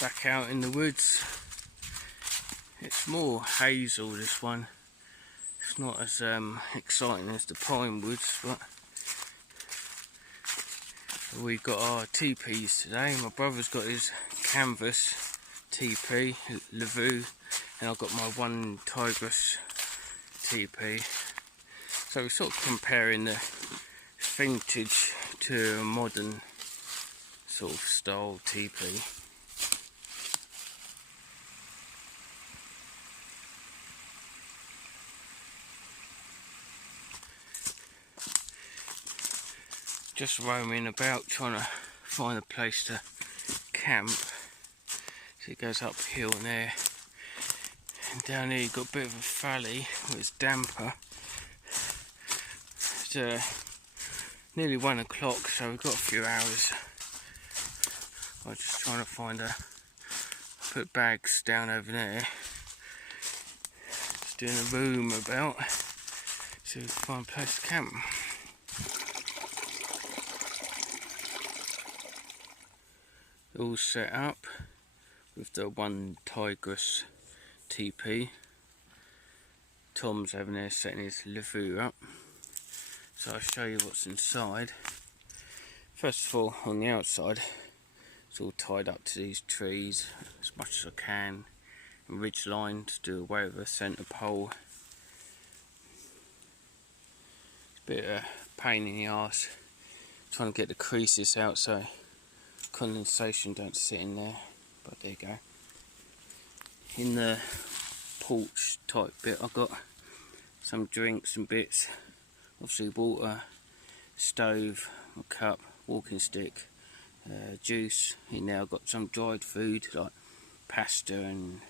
Back out in the woods. It's more hazel, this one. It's not as exciting as the pine woods, but we got our teepees today. My brother's got his canvas teepee, lavvu, and I've got my onetigris teepee. So we're sort of comparing the vintage to a modern sort of style teepee. Just roaming about trying to find a place to camp. So it goes uphill there, and down here you've got a bit of a valley where it's damper. It's nearly 1 o'clock, so we've got a few hours. I'm just trying to find put bags down over there. Just doing a room about, so we can find a place to camp. All set up with the onetigris teepee. Tom's over there setting his lavvu up, so I'll show you what's inside. First of all, on the outside, it's all tied up to these trees as much as I can, and ridge line to do away with the centre pole. It's a bit of a pain in the arse trying to get the creases out so condensation don't sit in there, but there you go. In the porch type bit I've got some drinks and bits, obviously water, stove, a cup, walking stick, juice. In there I've got some dried food like pasta and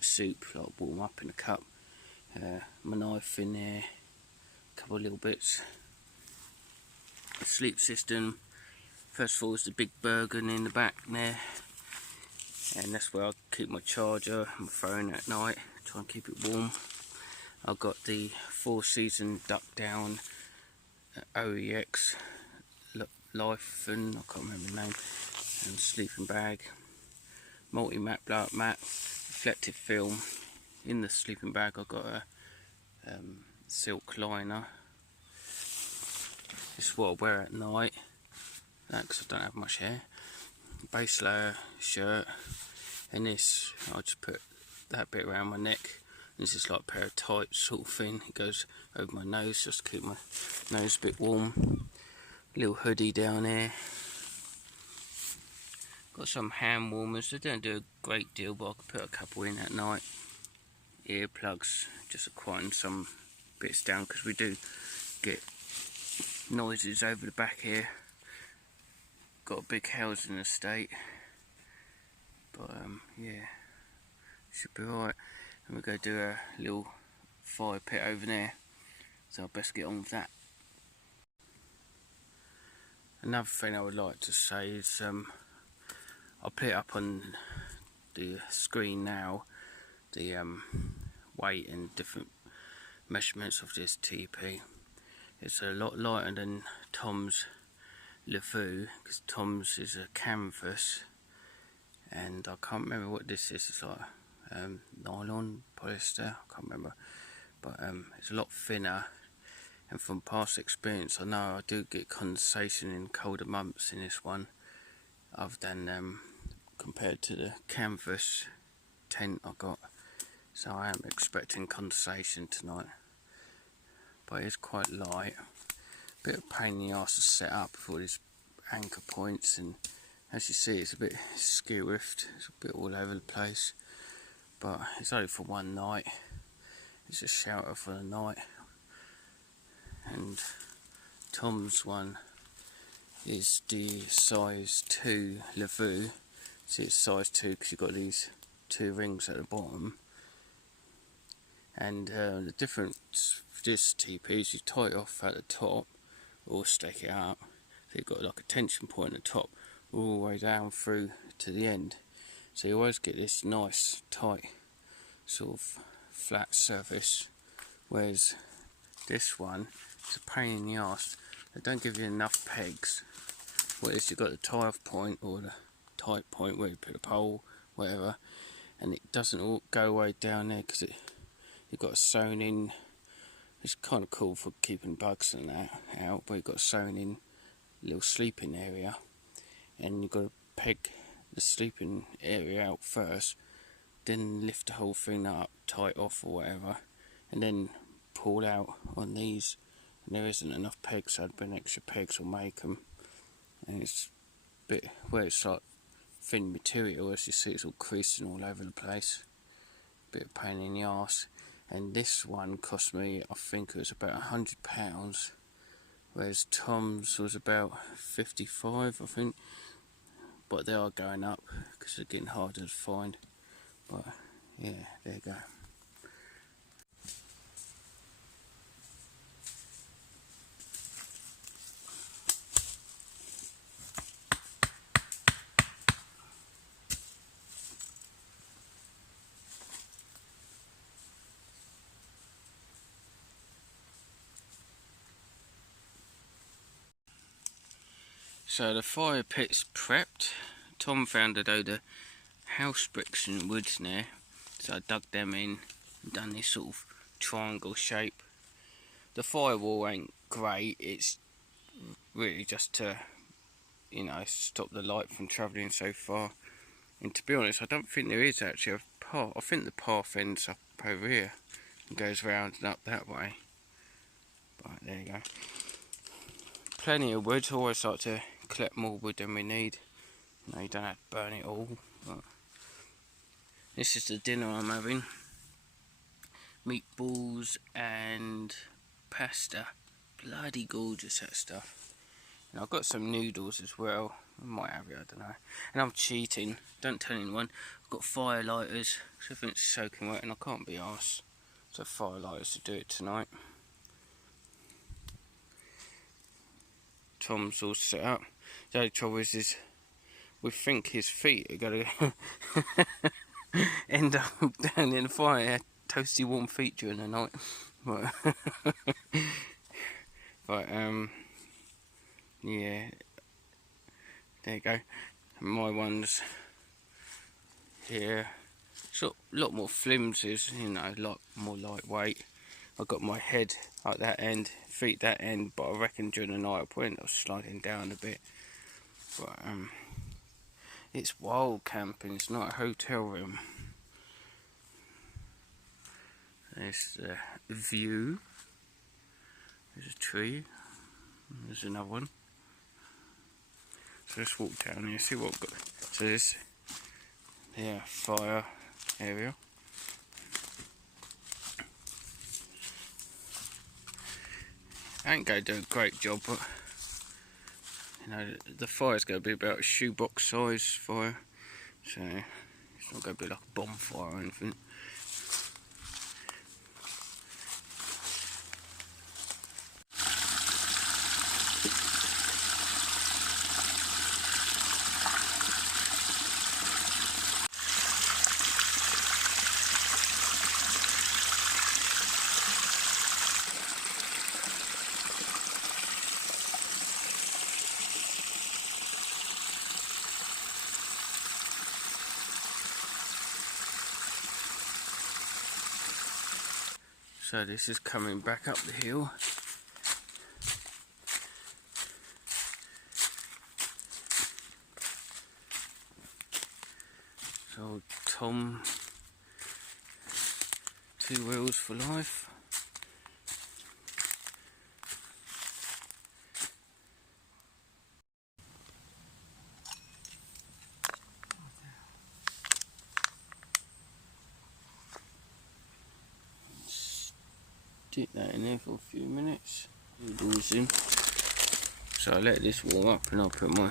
soup, like warm up in a cup, my knife in there, a couple of little bits. A sleep system. First of all is the big Bergen in the back there, and that's where I keep my charger and my phone at night, try and keep it warm. I've got the 4-season duck down OEX life, and I can't remember the name, and sleeping bag, multi-mat blow up mat, reflective film. In the sleeping bag I've got a silk liner. This is what I wear at night, because I don't have much hair. Base layer shirt, and this I just put that bit around my neck. This is like a pair of tights sort of thing. It goes over my nose just to keep my nose a bit warm. Little hoodie down there. Got some hand warmers. They don't do a great deal, but I can put a couple in at night. Earplugs, just to quieten some bits down, because we do get noises over the back here. Got a big housing estate, but yeah, should be alright. And we're going to do a little fire pit over there, so I best get on with that. Another thing I would like to say is I'll put it up on the screen now, the weight and different measurements of this teepee. It's a lot lighter than Tom's lavvu, because Tom's is a canvas, and I can't remember what this is. It's like nylon, polyester, I can't remember, but it's a lot thinner, and from past experience I know I do get condensation in colder months in this one, other than compared to the canvas tent I got, so I am expecting condensation tonight. But it's quite light. Bit of pain in the arse to set up for these anchor points, and as you see it's a bit skew-riffed, it's a bit all over the place, but it's only for one night. It's a shelter for the night. And Tom's one is the size 2 lavvu. See, it's size 2 because you've got these 2 rings at the bottom. And the difference with this teepee is you tie it off at the top or stake it up, so you've got like a tension point at the top all the way down through to the end, so you always get this nice tight sort of flat surface, whereas this one is a pain in the arse. They don't give you enough pegs. Whereas you've got the tie off point or the tight point where you put a pole, whatever, and it doesn't all go away down there because you've got sewn in. It's kind of cool for keeping bugs and that out, but you've got sewn in little sleeping area, and you've got to peg the sleeping area out first, then lift the whole thing up, tight off or whatever, and then pull out on these. And there isn't enough pegs, so I'd bring extra pegs or make them. And it's a bit where it's like thin material, as you see, it's all creasing all over the place. Bit of pain in the arse. And this one cost me, I think it was about £100, whereas Tom's was about 55, I think. But they are going up because they're getting harder to find. But yeah, there you go. So the fire pit's prepped. Tom found a load of house bricks and woods there, so I dug them in and done this sort of triangle shape. The firewall ain't great, it's really just to, you know, stop the light from travelling so far. And to be honest, I don't think there is actually a path. I think the path ends up over here and goes round and up that way. But there you go. Plenty of wood. I always like to collect more wood than we need. You know, you don't have to burn it all. But this is the dinner I'm having. Meatballs and pasta. Bloody gorgeous, that stuff. And I've got some noodles as well. I might have it, I don't know. And I'm cheating. Don't tell anyone. I've got fire lighters. So everything's soaking wet and I can't be arsed. So fire lighters to do it tonight. Tom's all set up. The only trouble is we think his feet are going to end up down in the fire. Toasty warm feet during the night. But yeah, there you go. And my one's here. It's a lot more flimsy, you know, a lot more lightweight. I've got my head at that end, feet that end, but I reckon during the night I'll probably end up sliding down a bit. But it's wild camping, it's not a hotel room. There's the view. There's a tree. There's another one. So let's walk down here, see what we've got. So this, yeah, fire area. I ain't going to do a great job, but you know, the fire's going to be about a shoebox size fire, so it's not going to be like a bonfire or anything. So this is coming back up the hill. So Tom, 2 wheels for life. Stick that in there for a few minutes. Noodles in. So I let this warm up and I'll put my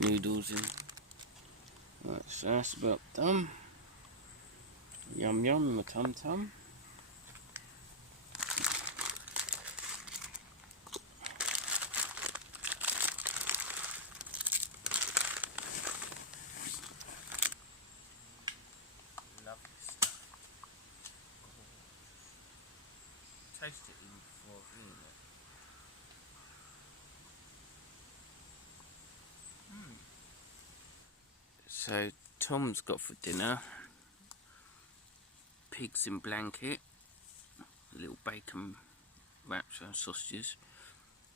noodles in. Right, so that's about done. Yum yum, my tum tum. Taste it in before doing it. So Tom's got for dinner pigs in blanket, little bacon wraps and sausages.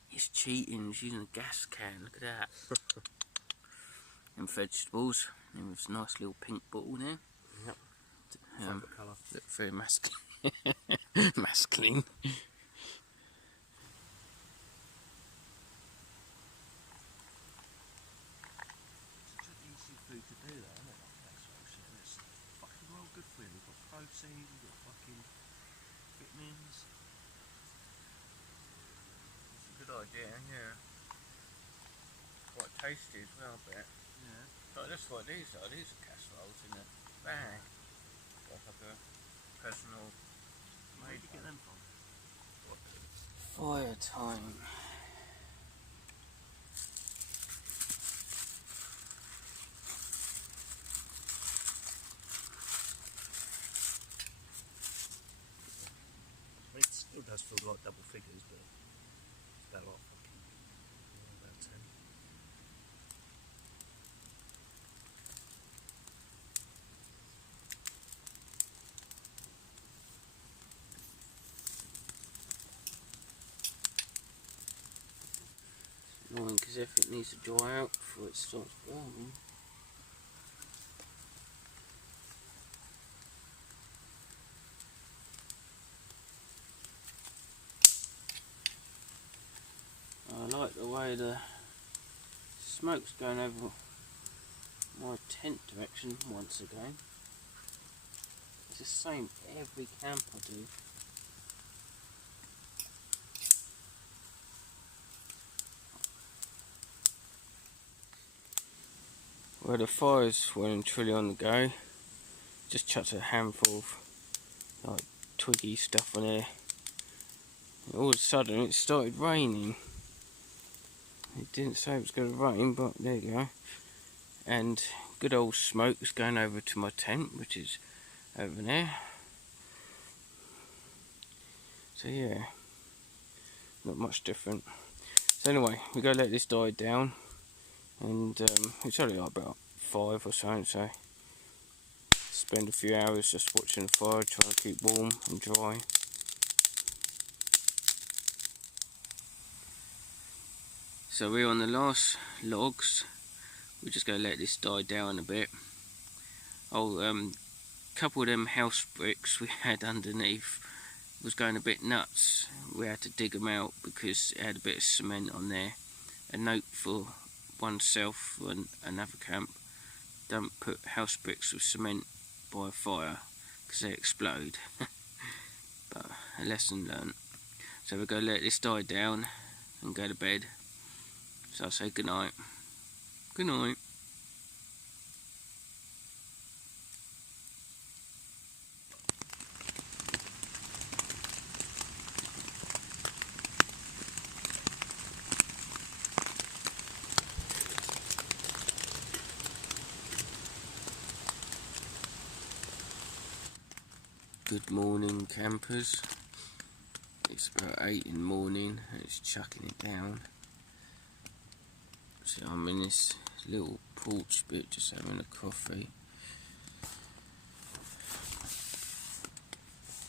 He's cheating, he's using a gas can, look at that. And vegetables, and with a nice little pink bottle there. Yep. Colour. Look very masculine. Masculine. Easy food to do that, isn't it? That's what I'm saying. It's fucking well good for you. We've got protein, we've got fucking vitamins. It's a good idea, yeah. Quite tasty as well, I bet. Yeah. But that's what these are casseroles in a bag. Like a personal. Where did you get them from? Fire time. It still does feel like double figures, but it's about like fucking about 10. Annoying because everything needs to dry out before it starts burning. I like the way the smoke's going over my tent direction once again. It's the same every camp I do. Well, the fire's well and truly on the go. Just chucked a handful of like twiggy stuff on there. And all of a sudden it started raining. It didn't say it was going to rain, but there you go. And good old smoke is going over to my tent, which is over there. So yeah, not much different. So anyway, we're going to let this die down. And it's only like about 5 or so, so spend a few hours just watching the fire, trying to keep warm and dry. So we're on the last logs. We're just going to let this die down a bit. Couple of them house bricks we had underneath was going a bit nuts. We had to dig them out because it had a bit of cement on there. A note for oneself and another camp: don't put house bricks with cement by a fire because they explode. But a lesson learnt. So we're going to let this die down and go to bed. So I'll say good night. Good night. Good morning, campers. It's about 8 in the morning and it's chucking it down. So I'm in this little porch bit just having a coffee.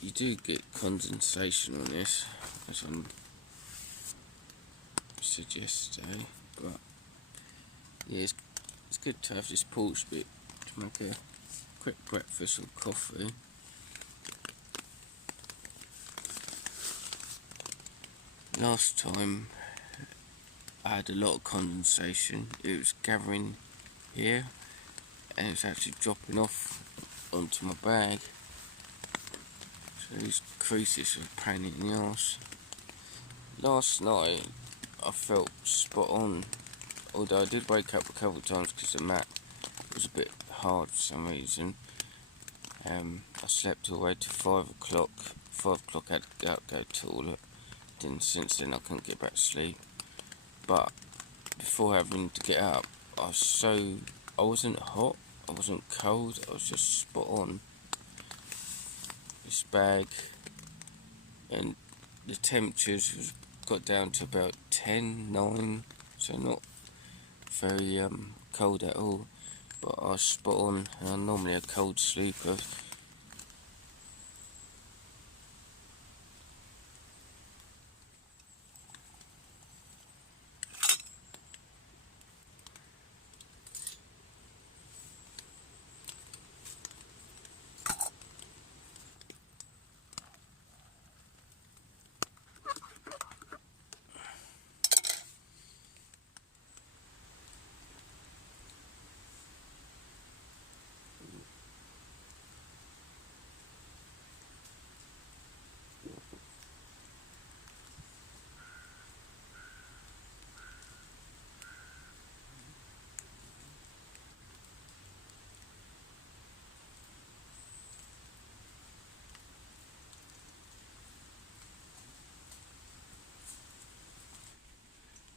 You do get condensation on this, as I suggest today, but yeah, it's good to have this porch bit to make a quick breakfast or coffee. Last time I had a lot of condensation. It was gathering here and it's actually dropping off onto my bag. So these creases are a pain in the arse. Last night I felt spot on, although I did wake up a couple of times because the mat was a bit hard for some reason. I slept all the way to 5 o'clock. 5 o'clock I had to get up, go to the toilet. Since then I couldn't get back to sleep. But before having to get up, I wasn't hot, I wasn't cold, I was just spot on. This bag, and the temperatures got down to about 10, 9, so not very cold at all. but I was spot on. I'm normally a cold sleeper.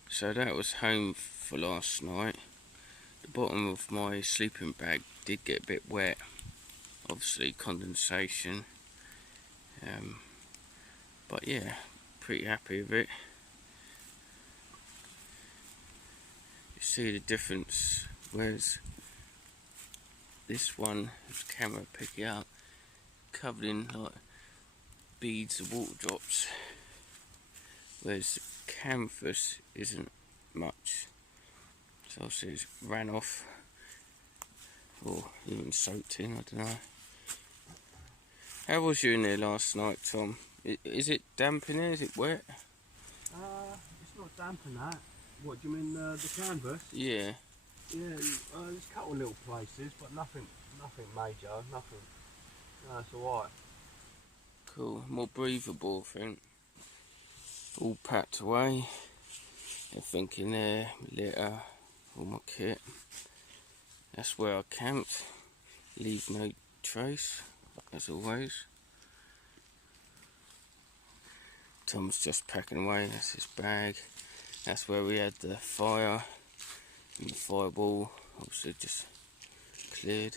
So that was home for last night. The bottom of my sleeping bag did get a bit wet, obviously condensation, but yeah, pretty happy with it. You see the difference, whereas this one, this camera pick it up, covered in like beads of water drops, whereas the canvas isn't much. So obviously it's ran off or even soaked in, I don't know. How was you in there last night, Tom? Is it damp in there? Is it wet? It's not damp in that. What, do you mean the canvas? Yeah. Yeah, there's a couple of little places, but nothing major, nothing. No, it's alright. Cool, more breathable, I think. All packed away. Everything in there, my litter, all my kit. That's where I camped. Leave no trace, as always. Tom's just packing away, that's his bag. That's where we had the fire and the fireball, obviously just cleared.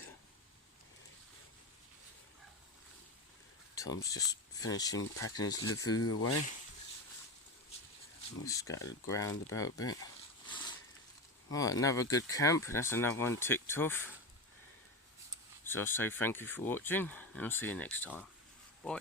Tom's just finishing packing his lavvu away. We scattered the ground about a bit. Alright, another good camp. That's another one ticked off. So I'll say thank you for watching, and I'll see you next time. Bye.